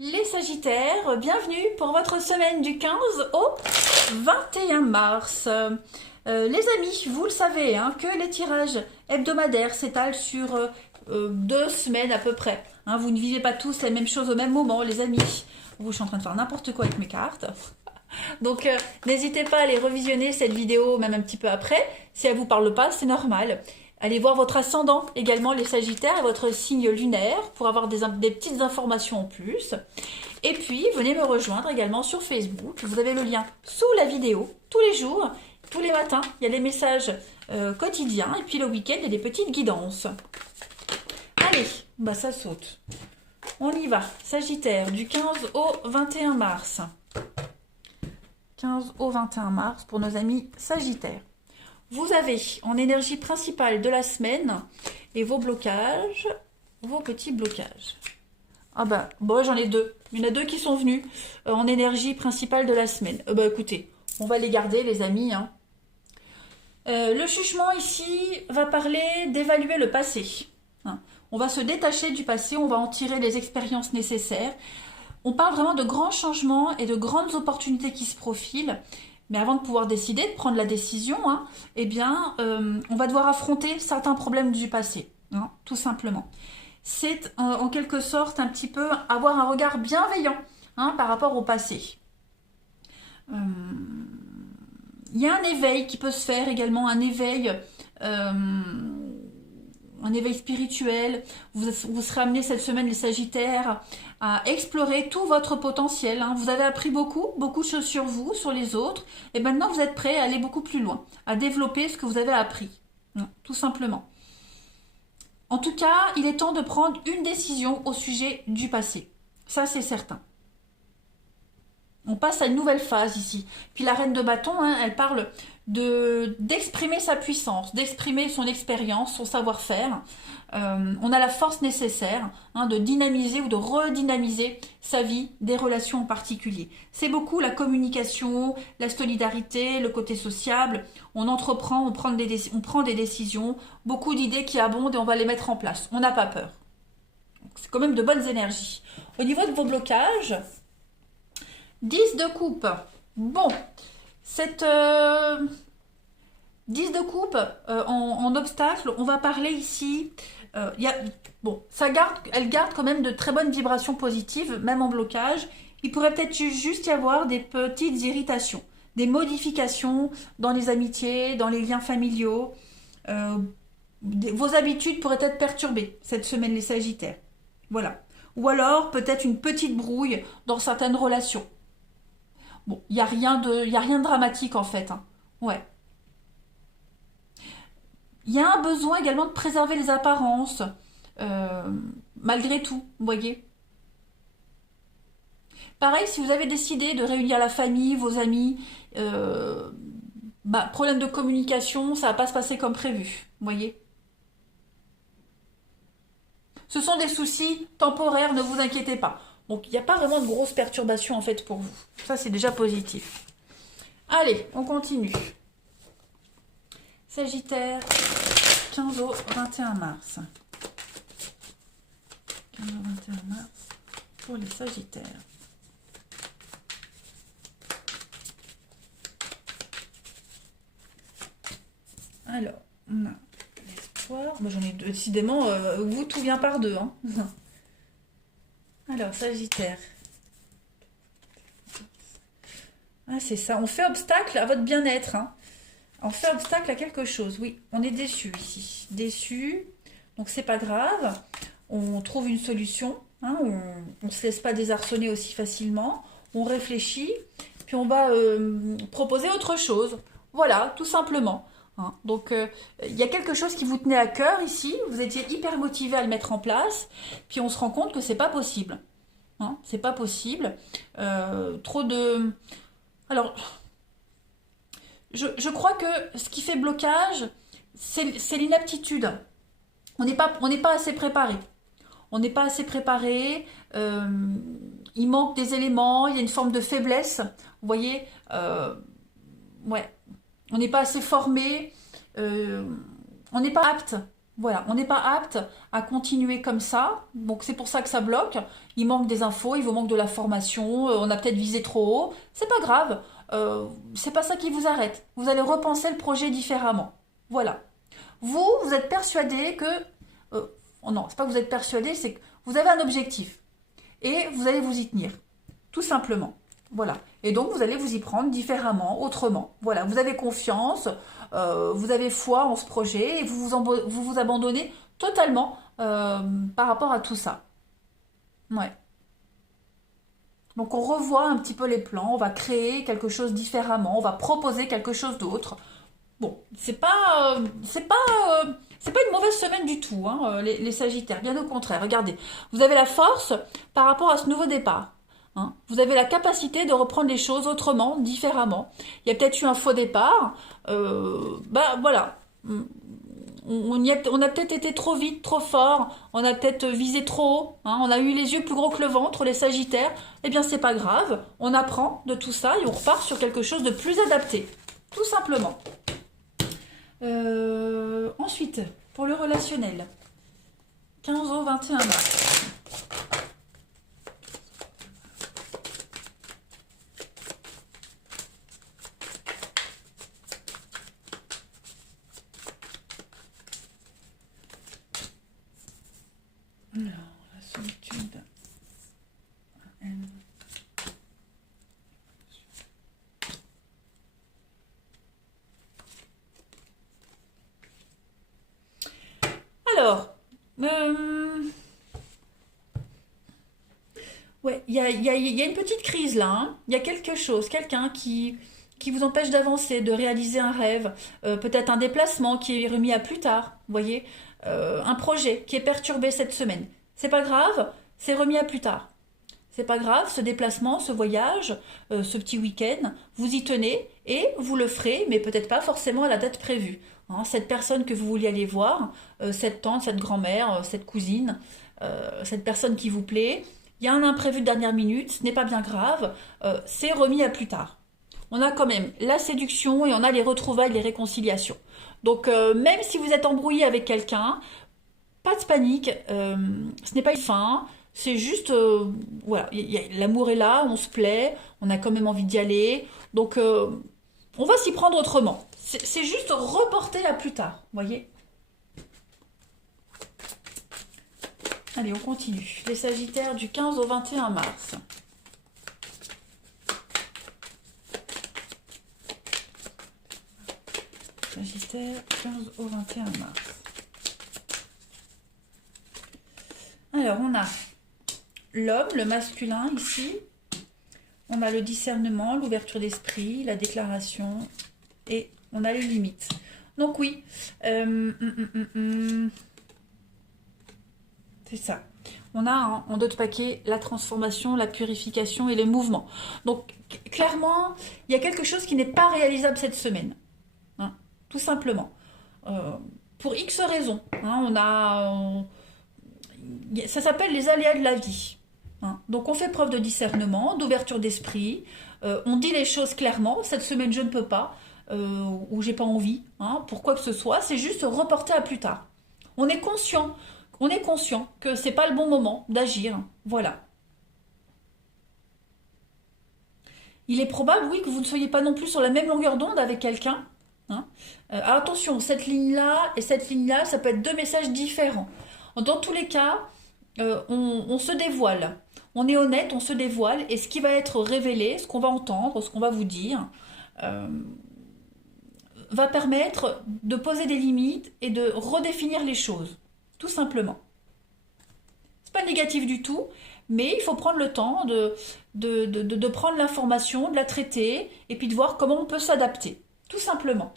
Les Sagittaires, bienvenue pour votre semaine du 15 au 21 mars. Les amis, vous le savez, hein, que les tirages hebdomadaires s'étalent sur 2 semaines à peu près. Hein, vous ne vivez pas tous la même chose au même moment, les amis. Je suis en train de faire n'importe quoi avec mes cartes. Donc n'hésitez pas à aller revisionner cette vidéo même un petit peu après. Si elle vous parle pas, c'est normal. Allez voir votre ascendant également, les Sagittaires, et votre signe lunaire pour avoir des petites informations en plus. Et puis, venez me rejoindre également sur Facebook. Vous avez le lien sous la vidéo, tous les jours, tous les matins. Il y a des messages quotidiens. Et puis le week-end, il y a des petites guidances. Allez, bah ça saute. On y va. Sagittaire, du 15 au 21 mars. 15 au 21 mars pour nos amis Sagittaires. Vous avez en énergie principale de la semaine et vos blocages, vos petits blocages. Ah bah, bon, j'en ai deux. Il y en a deux qui sont venus en énergie principale de la semaine. Bah écoutez, on va les garder les amis. Hein. Le jugement ici va parler d'évaluer le passé. Hein. On va se détacher du passé, on va en tirer les expériences nécessaires. On parle vraiment de grands changements et de grandes opportunités qui se profilent. Mais avant de pouvoir décider, de prendre la décision, hein, eh bien, on va devoir affronter certains problèmes du passé, hein, tout simplement. C'est en quelque sorte un petit peu avoir un regard bienveillant hein, par rapport au passé. Il y a un éveil qui peut se faire également, un éveil spirituel. Vous serez amené cette semaine, les Sagittaires, à explorer tout votre potentiel. Hein. Vous avez appris beaucoup de choses sur vous, sur les autres, et maintenant vous êtes prêt à aller beaucoup plus loin, à développer ce que vous avez appris, hein, tout simplement. En tout cas, il est temps de prendre une décision au sujet du passé. Ça, c'est certain. On passe à une nouvelle phase ici. Puis la reine de bâton, hein, elle parle d'exprimer sa puissance, d'exprimer son expérience, son savoir-faire. On a la force nécessaire hein, de dynamiser ou de redynamiser sa vie, des relations en particulier. C'est beaucoup la communication, la solidarité, le côté sociable. On entreprend, on prend des décisions, beaucoup d'idées qui abondent et on va les mettre en place. On n'a pas peur. C'est quand même de bonnes énergies. Au niveau de vos blocages, 10 de coupe. Bon, cette 10 de coupe en obstacle, on va parler ici. Bon, elle garde quand même de très bonnes vibrations positives, même en blocage. Il pourrait peut-être juste y avoir des petites irritations, des modifications dans les amitiés, dans les liens familiaux. Vos habitudes pourraient être perturbées cette semaine, les Sagittaires. Voilà. Ou alors peut-être une petite brouille dans certaines relations. Bon, il n'y a rien de dramatique en fait. Hein. Ouais. Il y a un besoin également de préserver les apparences, malgré tout, vous voyez. Pareil, si vous avez décidé de réunir la famille, vos amis, problème de communication, ça va pas se passer comme prévu, vous voyez. Ce sont des soucis temporaires, ne vous inquiétez pas. Donc il n'y a pas vraiment de grosses perturbations en fait pour vous. Ça c'est déjà positif. Allez, on continue. Sagittaire, 15 au 21 mars. 15 au 21 mars pour les Sagittaires. Alors, on a l'espoir. Moi j'en ai deux. Décidément, vous tout vient par deux. Hein. Alors, Sagittaire. Ah, c'est ça. On fait obstacle à votre bien-être. Hein. On fait obstacle à quelque chose. Oui, on est déçu ici. Déçu. Donc, c'est pas grave. On trouve une solution. Hein. On ne se laisse pas désarçonner aussi facilement. On réfléchit. Puis, on va proposer autre chose. Voilà, tout simplement. Hein. Donc, il y a quelque chose qui vous tenait à cœur ici. Vous étiez hyper motivé à le mettre en place. Puis, on se rend compte que c'est pas possible. Hein, c'est pas possible. Trop de... Alors, je crois que ce qui fait blocage, c'est l'inaptitude. On n'est pas assez préparé. On n'est pas assez préparé. Il manque des éléments. Il y a une forme de faiblesse. Vous voyez ouais. On n'est pas assez formé. On n'est pas apte Voilà, on n'est pas apte à continuer comme ça, donc c'est pour ça que ça bloque. Il manque des infos, il vous manque de la formation, on a peut-être visé trop haut. C'est pas grave, c'est pas ça qui vous arrête. Vous allez repenser le projet différemment. Voilà. Vous êtes persuadé que... oh non, c'est pas que vous êtes persuadé, c'est que vous avez un objectif. Et vous allez vous y tenir. Tout simplement. Voilà. Et donc, vous allez vous y prendre différemment, autrement. Voilà. Vous avez confiance, vous avez foi en ce projet et vous abandonnez totalement par rapport à tout ça. Ouais. Donc, on revoit un petit peu les plans, on va créer quelque chose différemment, on va proposer quelque chose d'autre. Bon, c'est pas une mauvaise semaine du tout, hein, les Sagittaires. Bien au contraire. Regardez, vous avez la force par rapport à ce nouveau départ. Hein. Vous avez la capacité de reprendre les choses autrement, différemment. Il y a peut-être eu un faux départ. Bah voilà. On a peut-être été trop vite, trop fort. On a peut-être visé trop haut. Hein. On a eu les yeux plus gros que le ventre, les Sagittaires. Eh bien, c'est pas grave. On apprend de tout ça et on repart sur quelque chose de plus adapté. Tout simplement. Ensuite, pour le relationnel, 15 au 21 mars. Alors, la solitude. Alors, ouais, il y a une petite crise là. Hein. Il y a quelque chose, quelqu'un qui vous empêche d'avancer, de réaliser un rêve, peut-être un déplacement qui est remis à plus tard, vous voyez, un projet qui est perturbé cette semaine. C'est pas grave, c'est remis à plus tard. C'est pas grave, ce déplacement, ce voyage, ce petit week-end, vous y tenez et vous le ferez, mais peut-être pas forcément à la date prévue. Hein. Cette personne que vous vouliez aller voir, cette tante, cette grand-mère, cette cousine, cette personne qui vous plaît, il y a un imprévu de dernière minute, ce n'est pas bien grave, c'est remis à plus tard. On a quand même la séduction et on a les retrouvailles, les réconciliations. Donc même si vous êtes embrouillé avec quelqu'un, pas de panique, ce n'est pas une fin, c'est juste, voilà, l'amour est là, on se plaît, on a quand même envie d'y aller, donc on va s'y prendre autrement. C'est juste reporter à plus tard, voyez. Allez, on continue. Les Sagittaires du 15 au 21 mars. Sagittaire, 15 au 21 mars. Alors, on a l'homme, le masculin ici. On a le discernement, l'ouverture d'esprit, la déclaration et on a les limites. Donc oui, c'est ça. On a en d'autres paquets la transformation, la purification et les mouvements. Donc clairement, il y a quelque chose qui n'est pas réalisable cette semaine. Hein, tout simplement. Pour X raisons. Hein, ça s'appelle les aléas de la vie. Hein. Donc on fait preuve de discernement, d'ouverture d'esprit, on dit les choses clairement, cette semaine je ne peux pas, ou j'ai pas envie, hein, pour quoi que ce soit, c'est juste reporter à plus tard. On est conscient que c'est pas le bon moment d'agir, voilà. Il est probable, oui, que vous ne soyez pas non plus sur la même longueur d'onde avec quelqu'un. Hein. Attention, cette ligne-là et cette ligne-là, ça peut être deux messages différents. Dans tous les cas, on se dévoile. On est honnête, on se dévoile. Et ce qui va être révélé, ce qu'on va entendre, ce qu'on va vous dire, va permettre de poser des limites et de redéfinir les choses. Tout simplement. C'est pas négatif du tout, mais il faut prendre le temps de prendre l'information, de la traiter, et puis de voir comment on peut s'adapter. Tout simplement.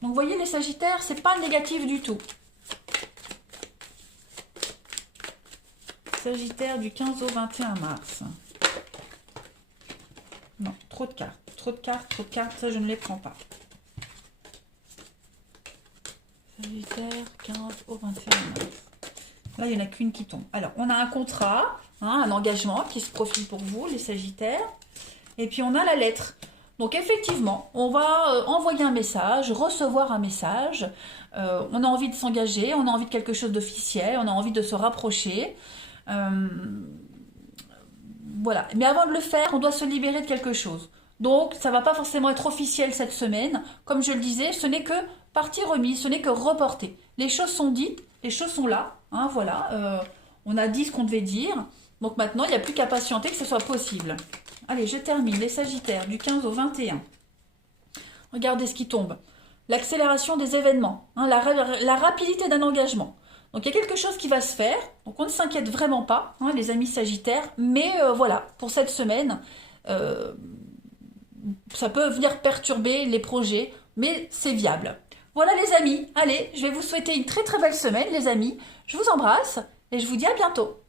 Donc vous voyez les Sagittaires, c'est pas négatif du tout. Sagittaire du 15 au 21 mars. Non, trop de cartes. Trop de cartes, ça je ne les prends pas. Sagittaire, 15 au 21 mars. Là, il n'y en a qu'une qui tombe. Alors, on a un contrat, hein, un engagement qui se profile pour vous, les Sagittaires. Et puis, on a la lettre. Donc effectivement, on va envoyer un message, recevoir un message, on a envie de s'engager, on a envie de quelque chose d'officiel, on a envie de se rapprocher. Euh, voilà. Mais avant de le faire, on doit se libérer de quelque chose. Donc ça va pas forcément être officiel cette semaine. Comme je le disais, ce n'est que partie remise, ce n'est que reporté. Les choses sont dites, les choses sont là. Hein, voilà. On a dit ce qu'on devait dire. Donc maintenant, il n'y a plus qu'à patienter que ce soit possible. Allez, je termine. Les Sagittaires, du 15 au 21. Regardez ce qui tombe. L'accélération des événements, hein, la rapidité d'un engagement. Donc il y a quelque chose qui va se faire. Donc on ne s'inquiète vraiment pas, hein, les amis Sagittaires. Mais voilà, pour cette semaine, euh, ça peut venir perturber les projets, mais c'est viable. Voilà les amis. Allez, je vais vous souhaiter une très très belle semaine les amis. Je vous embrasse et je vous dis à bientôt.